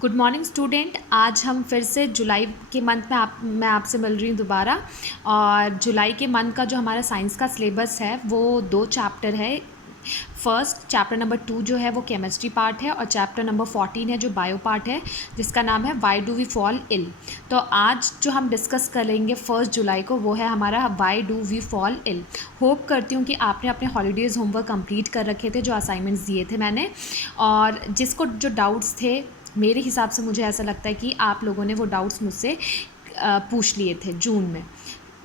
Good morning student. आज हम फिर से जुलाई के मंथ में मैं आपसे मिल रही हूँ दोबारा। और जुलाई के मंथ का जो हमारा साइंस का सिलेबस है वो 2 चैप्टर है। फर्स्ट चैप्टर नंबर 2 जो है वो केमिस्ट्री पार्ट है और चैप्टर नंबर 14 है जो बायो पार्ट है, जिसका नाम है why do we fall ill. तो आज जो हम डिस्कस करेंगे 1 जुलाई को वो है हमारा why do we fall ill. Hope करती हूँ कि आपने अपने हॉलीडेज़ होमवर्क कंप्लीट कर रखे थे, जो असाइनमेंट्स दिए थे मैंने, और जिसको जो डाउट्स थे, मेरे हिसाब से मुझे ऐसा लगता है कि आप लोगों ने वो डाउट्स मुझसे पूछ लिए थे जून में।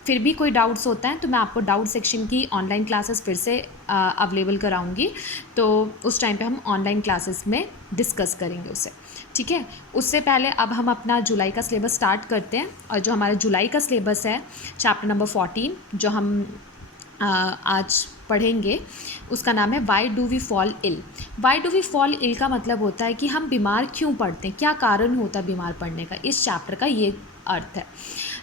फिर भी कोई डाउट्स होता है तो मैं आपको डाउट सेक्शन की ऑनलाइन क्लासेस फिर से अवेलेबल कराऊंगी, तो उस टाइम पे हम ऑनलाइन क्लासेस में डिस्कस करेंगे उसे। ठीक है, उससे पहले अब हम अपना जुलाई का सिलेबस स्टार्ट करते हैं। और जो हमारा जुलाई का सिलेबस है चैप्टर नंबर 14 जो हम आज पढ़ेंगे, उसका नाम है why do we fall ill. Why do we fall ill का मतलब होता है कि हम बीमार क्यों पड़ते हैं, क्या कारण होता है बीमार पड़ने का। इस चैप्टर का ये अर्थ है।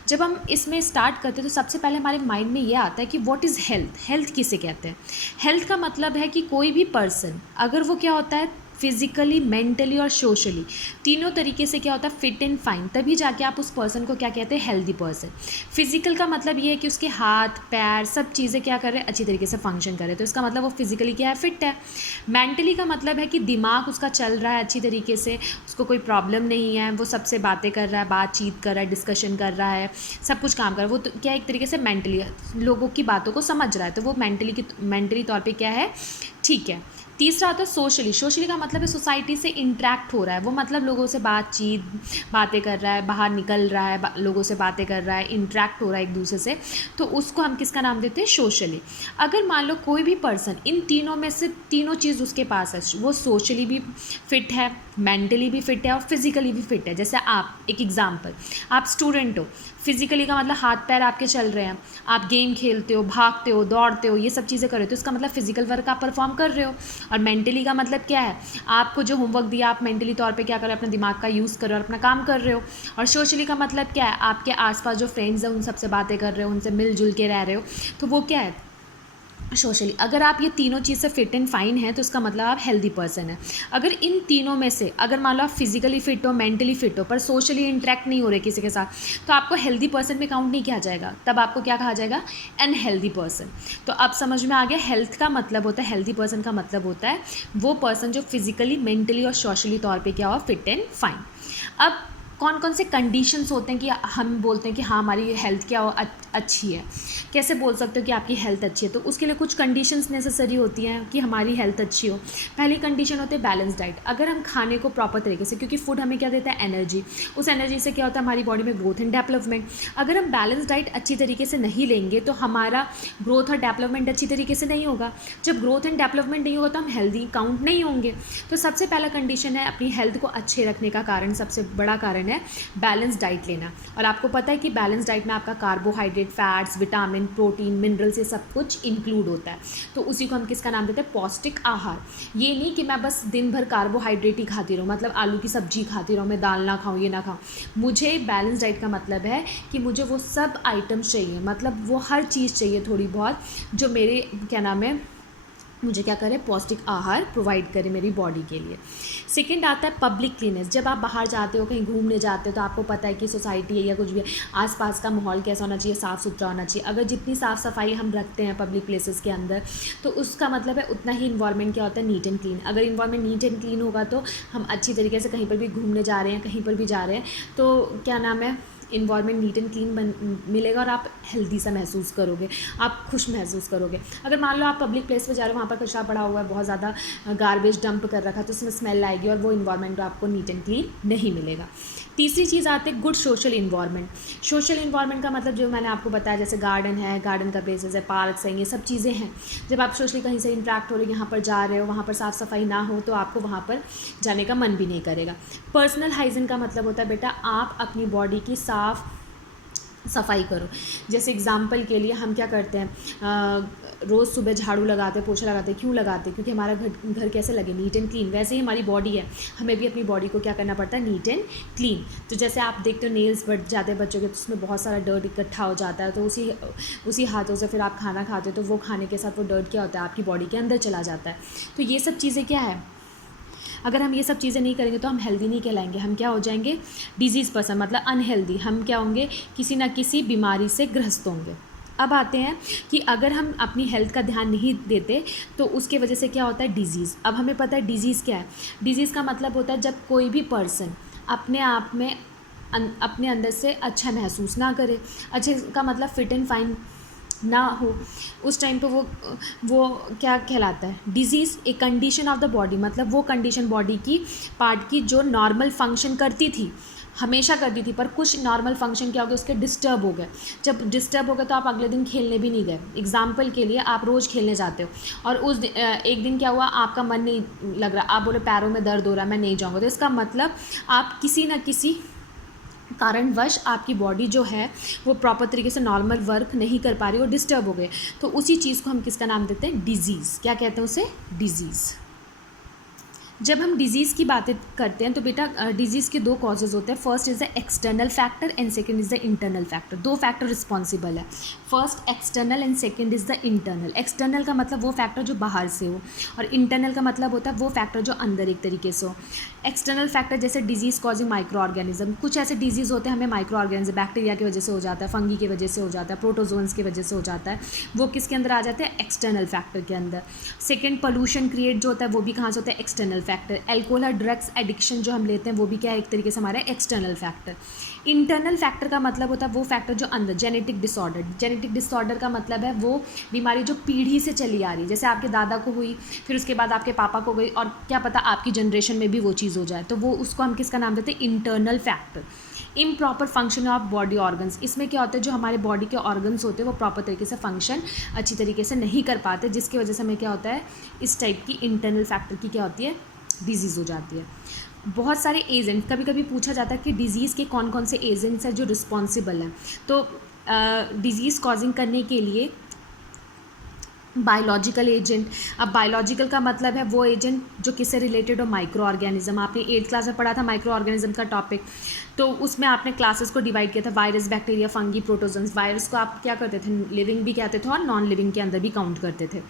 जब हम इसमें स्टार्ट करते हैं तो सबसे पहले हमारे माइंड में ये आता है कि व्हाट इज़ हेल्थ। हेल्थ किसे कहते हैं? हेल्थ का मतलब है कि कोई भी पर्सन अगर वो क्या होता है, फिज़िकली, मेंटली और सोशली तीनों तरीके से क्या होता है, फिट एंड फाइन, तभी जाके आप उस पर्सन को क्या कहते हैं, हेल्दी पर्सन। फिजिकल का मतलब ये है कि उसके हाथ पैर सब चीज़ें क्या कर रहे हैं, अच्छी तरीके से फंक्शन कर रहे हैं, तो इसका मतलब वो फिजिकली क्या है, फिट है। मेंटली का मतलब है कि दिमाग उसका चल रहा है अच्छी तरीके से, उसको कोई प्रॉब्लम नहीं है, वो सबसे बातें कर रहा है, बातचीत कर रहा है, डिस्कशन कर रहा है, सब कुछ काम कर रहा है, वो तो क्या एक तरीके से मेंटली लोगों की बातों को समझ रहा है, तो वो मेंटली तौर पर क्या है, ठीक है। तीसरा आता है सोशली। सोशली का मतलब है सोसाइटी से इंटरेक्ट हो रहा है, वो मतलब लोगों से बातें कर रहा है, बाहर निकल रहा है, लोगों से बातें कर रहा है, इंटरेक्ट हो रहा है एक दूसरे से, तो उसको हम किसका नाम देते हैं, सोशली। अगर मान लो कोई भी पर्सन इन तीनों में से तीनों चीज़ उसके पास है, वो सोशली भी फिट है, मेंटली भी फिट है और फिजिकली भी फिट है। जैसे आप, एक एग्जाम्पल, आप स्टूडेंट हो, फिजिकली का मतलब हाथ पैर आपके चल रहे हैं, आप गेम खेलते हो, भागते हो, दौड़ते हो, ये सब चीज़ें कर रहे हो, तो इसका मतलब फिजिकल वर्क आप परफॉर्म कर रहे हो। और मेंटली का मतलब क्या है, आपको जो होमवर्क दिया आप मेंटली तौर पे क्या कर रहे हो, अपने दिमाग का यूज़ कर रहे हो और अपना काम कर रहे हो। और सोशली का मतलब क्या है, आपके आसपास जो फ्रेंड्स हैं उन सबसे बातें कर रहे हो, उनसे मिलजुल के रह रहे हो, तो वो क्या है, सोशली। अगर आप ये तीनों चीज़ से फिट एंड फाइन है तो इसका मतलब आप हेल्दी पर्सन है। अगर इन तीनों में से अगर मान लो आप फिजिकली फिट हो, मेंटली फिट हो, पर सोशली इंटरेक्ट नहीं हो रहे किसी के साथ, तो आपको हेल्दी पर्सन में काउंट नहीं किया जाएगा, तब आपको क्या कहा जाएगा, अनहेल्दी पर्सन। तो अब समझ में आ गया, हेल्थ का मतलब होता है, हेल्दी पर्सन का मतलब होता है वो पर्सन जो फिजिकली, मेंटली और सोशली तौर पर क्या हो, फिट एंड फाइन। अब कौन कौन से कंडीशंस होते हैं कि हम बोलते हैं कि हाँ हमारी हेल्थ क्या हो, अच्छी है। कैसे बोल सकते हो कि आपकी हेल्थ अच्छी है, तो उसके लिए कुछ कंडीशंस नेसेसरी होती हैं कि हमारी हेल्थ अच्छी हो। पहली कंडीशन होती है बैलेंस डाइट। अगर हम खाने को प्रॉपर तरीके से, क्योंकि फूड हमें क्या देता है, एनर्जी, उस एनर्जी से क्या होता है हमारी बॉडी में ग्रोथ एंड डेवलपमेंट। अगर हम बैलेंस डाइट अच्छी तरीके से नहीं लेंगे तो हमारा ग्रोथ और डेवलपमेंट अच्छी तरीके से नहीं होगा। जब ग्रोथ एंड डेवलपमेंट नहीं होगा तो हम हेल्दी काउंट नहीं होंगे। तो सबसे पहला कंडीशन है अपनी हेल्थ को अच्छे रखने का कारण, सबसे बड़ा कारण है बैलेंस डाइट लेना। और आपको पता है कि बैलेंस डाइट में आपका carbohydrate, fats, vitamin, protein, minerals, ये सब कुछ इंक्लूड होता है। तो उसी को हम किसका नाम देते हैं, पौष्टिक आहार। ये नहीं कि मैं बस दिन भर कार्बोहाइड्रेट ही खाती रहूँ, मतलब आलू की सब्जी खाती रहूँ, मैं दाल ना खाऊँ, ये ना खाऊँ। मुझे बैलेंस डाइट का मतलब है कि मुझे वो सब आइटम्स चाहिए, मतलब वो हर चीज़ चाहिए थोड़ी बहुत, जो मेरे क्या नाम है, मुझे क्या करे, पौष्टिक आहार प्रोवाइड करे मेरी बॉडी के लिए। सेकंड आता है पब्लिक क्लीनेस। जब आप बाहर जाते हो, कहीं घूमने जाते हो, तो आपको पता है कि सोसाइटी है या कुछ भी है, आसपास का माहौल कैसा होना चाहिए, साफ़ सुथरा होना चाहिए। अगर जितनी साफ़ सफाई हम रखते हैं पब्लिक प्लेसेस के अंदर, तो उसका मतलब है उतना ही इन्वायरमेंट क्या होता है, नीट एंड क्लीन। अगर इन्वायरमेंट नीट एंड क्लीन होगा तो हम अच्छी तरीके से कहीं पर भी घूमने जा रहे हैं, कहीं पर भी जा रहे हैं, तो क्या नाम है, इन्वायरमेंट नीट एंड क्लीन मिलेगा और आप हेल्दी सा महसूस करोगे, आप खुश महसूस करोगे। अगर मान लो आप पब्लिक प्लेस पे जा रहे हो, वहाँ पर कचरा पड़ा हुआ है, बहुत ज़्यादा गार्बेज डंप कर रखा है, तो उसमें स्मेल आएगी और वो इन्वायरमेंट आपको नीट एंड क्लीन नहीं मिलेगा। तीसरी चीज़ आती है good social environment. Social environment का मतलब जो मैंने आपको बताया, जैसे गार्डन है, गार्डन का प्लेसेस है, पार्क्स हैं, ये सब चीज़ें हैं। जब आप सोशली कहीं से इंटरेक्ट हो रहे हो, यहाँ पर जा रहे हो, वहाँ पर साफ़ सफाई ना हो तो आपको वहाँ पर जाने का मन भी नहीं करेगा। पर्सनल हाइजीन का मतलब होता है बेटा आप अपनी बॉडी की साफ़ सफाई करो। जैसे एग्जाम्पल के लिए हम क्या करते हैं, रोज़ सुबह झाड़ू लगाते हैं, पोछा लगाते हैं, क्यों लगाते हैं, क्योंकि हमारा घर कैसे लगे, नीट एंड क्लीन। वैसे ही हमारी बॉडी है, हमें भी अपनी बॉडी को क्या करना पड़ता है, नीट एंड क्लीन। तो जैसे आप देखते हो नेल्स बढ़ जाते हैं बच्चों के, तो उसमें बहुत सारा डर्ट इकट्ठा हो जाता है, तो उसी हाथों से फिर आप खाना खाते हो, तो वो खाने के साथ वो डर्ट क्या होता है, आपकी बॉडी के अंदर चला जाता है। तो ये सब चीज़ें क्या है, अगर हम ये सब चीज़ें नहीं करेंगे तो हम हेल्दी नहीं कहलाएंगे, हम क्या हो जाएंगे, डिजीज़ पर्सन, मतलब अनहेल्दी, हम क्या होंगे, किसी ना किसी बीमारी से ग्रस्त होंगे। अब आते हैं कि अगर हम अपनी हेल्थ का ध्यान नहीं देते तो उसके वजह से क्या होता है, डिजीज़। अब हमें पता है डिजीज़ क्या है। डिजीज़ का मतलब होता है जब कोई भी पर्सन अपने आप में अपने अंदर से अच्छा महसूस ना करे, अच्छे का मतलब फिट एंड फाइन ना हो, उस टाइम पे वो क्या कहलाता है, डिजीज़। एक कंडीशन ऑफ द बॉडी, मतलब वो कंडीशन बॉडी की पार्ट की जो नॉर्मल फंक्शन करती थी, हमेशा करती थी, पर कुछ नॉर्मल फंक्शन क्या हो गया, उसके डिस्टर्ब हो गए। जब डिस्टर्ब हो गए तो आप अगले दिन खेलने भी नहीं गए। एग्जाम्पल के लिए आप रोज़ खेलने जाते हो और एक दिन क्या हुआ, आपका मन नहीं लग रहा, आप बोले पैरों में दर्द हो रहा है, मैं नहीं जाऊँगा, तो इसका मतलब आप किसी न किसी कारणवश आपकी बॉडी जो है वो प्रॉपर तरीके से नॉर्मल वर्क नहीं कर पा रही और डिस्टर्ब हो गए। तो उसी चीज़ को हम किसका नाम देते हैं, डिजीज़। क्या कहते हैं उसे, डिजीज़। जब हम डिजीज़ की बातें करते हैं तो बेटा डिजीज़ के दो कॉजेज़ होते हैं। First is the external factor and second is the internal factor. दो फैक्टर रिस्पॉन्सिबल है, first external and second is the internal. External का मतलब वो फैक्टर जो बाहर से हो और इंटरनल का मतलब होता है वो फैक्टर जो अंदर एक तरीके से हो। एक्सटर्नल फैक्टर जैसे डिजीज़ कॉजिंग माइक्रो ऑर्गेनिज्म, कुछ ऐसे डिजीज़ होते हैं हमें माइक्रो ऑर्गेनिज्म, बैक्टीरिया की वजह से हो जाता है, फंगी की वजह से हो जाता है, प्रोटोजोन्स की वजह से हो जाता है, वो किसके अंदर आ जाते हैं, एक्सटर्नल फैक्टर के अंदर। सेकेंड, पोल्यूशन क्रिएट जो होता है वो भी कहाँ से होता है, external factor. Alcohol, drugs addiction जो हम लेते हैं वो भी क्या है, एक तरीके से हमारा एक्सटर्नल फैक्टर। इंटरनल फैक्टर का मतलब होता है वो फैक्टर जो अंदर, जेनेटिक डिसऑर्डर। जेनेटिक डिसऑर्डर का मतलब है वो बीमारी जो पीढ़ी से चली आ रही है, जैसे आपके दादा को हुई, फिर उसके बाद आपके पापा को गई, और क्या पता आपकी जनरेशन में भी वो चीज़ हो जाए, तो वो उसको हम किसका नाम देते हैं, internal factor. Improper function of body organs, इसमें क्या होता है जो हमारे बॉडी के ऑर्गन्स होते हैं वो प्रॉपर तरीके से फंक्शन अच्छी तरीके से नहीं कर पाते, जिसकी वजह से हमें क्या होता है, इस टाइप की इंटरनल फैक्टर की क्या होती है, डिजीज़ हो जाती है। बहुत सारे एजेंट, कभी कभी पूछा जाता है कि डिज़ीज़ के कौन कौन से एजेंट्स हैं जो रिस्पॉन्सिबल हैं। तो डिज़ीज़ कॉजिंग करने के लिए बायोलॉजिकल एजेंट। अब बायोलॉजिकल का मतलब है वो एजेंट जो किससे रिलेटेड हो, माइक्रो ऑर्गेनिज्म। आपने 8th क्लास में पढ़ा था माइक्रो ऑर्गेनिज्म का टॉपिक, तो उसमें आपने क्लासेस को डिवाइड किया था, वायरस, बैक्टीरिया, फंगी, प्रोटोजन्स। वायरस को आप क्या करते थे, लिविंग भी कहते थे और नॉन लिविंग के अंदर भी काउंट करते थे।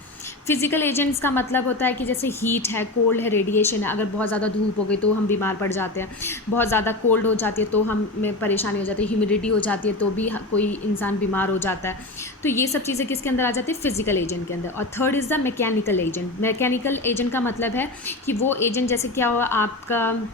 फिजिकल एजेंट्स का मतलब होता है कि जैसे हीट है, कोल्ड है, रेडिएशन है, अगर बहुत ज़्यादा धूप हो गई तो हम बीमार पड़ जाते हैं, बहुत ज़्यादा कोल्ड हो जाती है तो हमें परेशानी हो जाती है, ह्यूमिडिटी हो जाती है तो भी कोई इंसान बीमार हो जाता है। तो ये सब चीज़ें किसके अंदर आ जाती है, फिजिकल एजेंट के अंदर। और third is the mechanical agent. Mechanical agent का मतलब है कि वो एजेंट जैसे क्या हुआ, आपका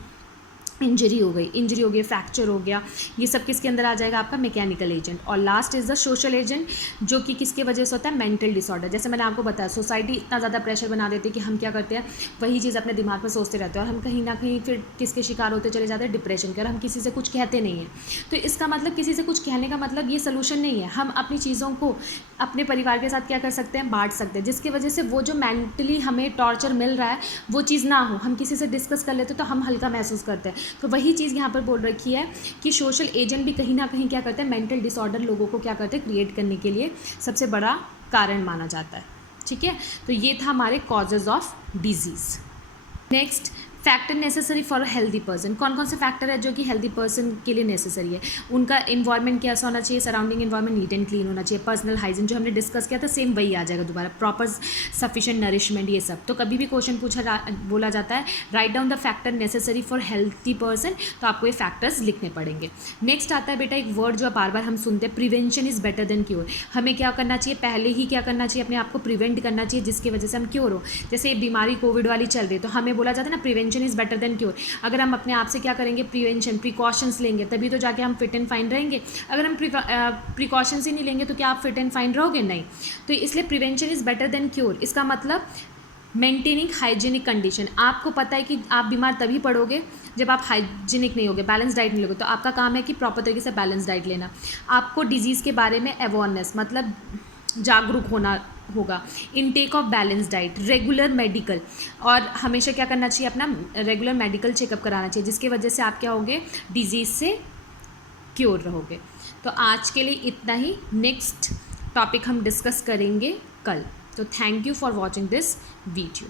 इंजरी हो गई, फ्रैक्चर हो गया, ये सब किसके अंदर आ जाएगा, आपका मैकेनिकल एजेंट। और last is the social agent, जो कि किसके वजह से होता है, मेंटल डिसऑर्डर। जैसे मैंने आपको बताया, सोसाइटी इतना ज़्यादा प्रेशर बना देती है कि हम क्या करते हैं, वही चीज़ अपने दिमाग में सोचते रहते हैं और हम कहीं ना कहीं फिर किसके शिकार होते चले जाते हैं, डिप्रेशन के, और हम किसी से कुछ कहते नहीं हैं। तो इसका मतलब किसी से कुछ कहने का मतलब ये सोल्यूशन नहीं है। हम अपनी चीज़ों को अपने परिवार के साथ क्या कर सकते हैं, बांट सकते हैं, जिसकी वजह से वो जो मेंटली हमें टॉर्चर मिल रहा है वो चीज़ ना हो, हम किसी से डिस्कस कर लेते तो हम हल्का महसूस करते हैं। तो वही चीज़ यहाँ पर बोल रखी है कि सोशल एजेंट भी कहीं ना कहीं क्या करते हैं, मेंटल डिसऑर्डर लोगों को क्या करते हैं, क्रिएट करने के लिए सबसे बड़ा कारण माना जाता है। ठीक है, तो ये था हमारे causes of disease. Next, factor necessary for a healthy person. कौन कौन से फैक्टर है जो कि हेल्दी पर्सन के लिए नेसेसरी है, उनका इन्वायरमेंट कैसा होना चाहिए, surrounding environment neat and clean होना चाहिए, पर्सनल हाइजीन जो हमने डिस्कस किया था सेम वही आ जाएगा दोबारा, प्रॉपर सफिशिएंट नरिशमेंट, ये सब। तो कभी भी क्वेश्चन बोला जाता है write down the factor necessary for healthy person, तो आपको ये फैक्टर्स लिखने पड़ेंगे। नेक्स्ट आता है बेटा एक वर्ड जो बार बार हम सुनते हैं, prevention is better than cure. हमें क्या करना चाहिए, पहले ही क्या करना चाहिए, अपने आप को प्रिवेंट करना चाहिए जिसकी वजह से हम क्योर हो। जैसे बीमारी कोविड वाली चल रही है तो हमें बोला जाता है ना, prevention is better than cure. अगर हम अपने आप से क्या करेंगे, प्रिवेंशन, प्रिकॉशंस लेंगे तभी तो जाके हम फिट एंड फाइन रहेंगे। अगर हम प्रिकॉशंस ही नहीं लेंगे तो क्या आप फिट एंड फाइन रहोगे, नहीं। तो इसलिए prevention is better than cure, इसका मतलब मेंटेनिंग हाइजीनिक कंडीशन। आपको पता है कि आप बीमार तभी पड़ोगे जब आप हाइजीनिक नहीं होगे, बैलेंस डाइट नहीं लोगे, तो आपका काम है कि प्रॉपर तरीके से बैलेंस डाइट लेना। आपको डिजीज़ के बारे में अवेयरनेस, मतलब जागरूक होना होगा। Intake of balance diet, regular medical, और हमेशा क्या करना चाहिए, अपना रेगुलर मेडिकल चेकअप कराना चाहिए, जिसकी वजह से आप क्या होगे, डिजीज़ से क्योर रहोगे। तो आज के लिए इतना ही, नेक्स्ट टॉपिक हम डिस्कस करेंगे कल। तो thank you for watching this video.